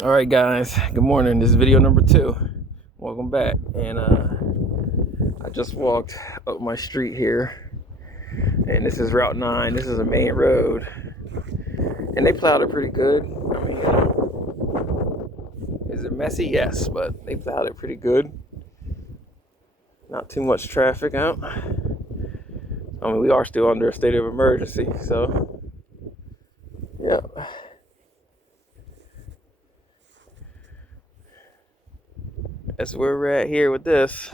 All right, guys. Good morning. This is video number 2. Welcome back. And I just walked up my street here, and this is Route 9. This is a main road, and they plowed it pretty good. I mean, is it messy? Yes, but they plowed it pretty good. Not too much traffic out. I mean, we are still under a state of emergency, so yeah. That's where we're at here with this.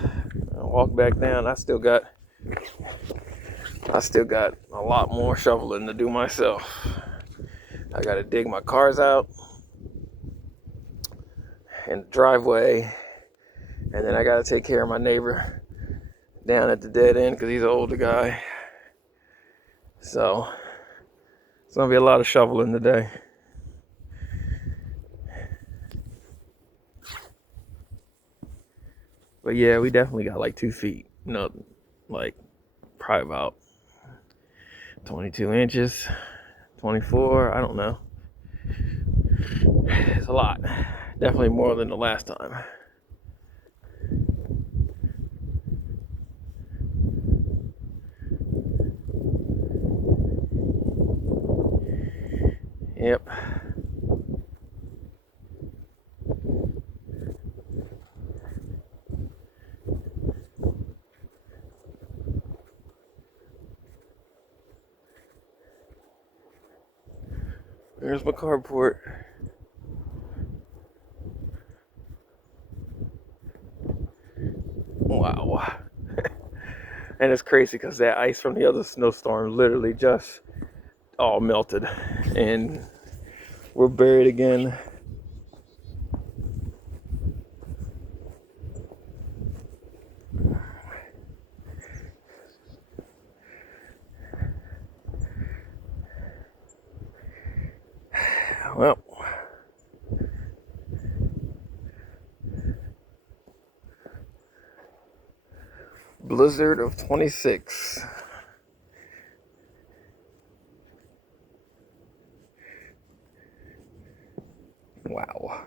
I'll walk back down. I still got a lot more shoveling to do myself. I gotta dig my cars out in the driveway, and then I gotta take care of my neighbor down at the dead end because he's an older guy. So it's gonna be a lot of shoveling today. But yeah, we definitely got like 2 feet. No, like probably about 22 inches, 24. I don't know. It's a lot. Definitely more than the last time. Yep. There's my carport. Wow. And it's crazy because that ice from the other snowstorm literally just all melted. And we're buried again. Well, blizzard of 26. Wow.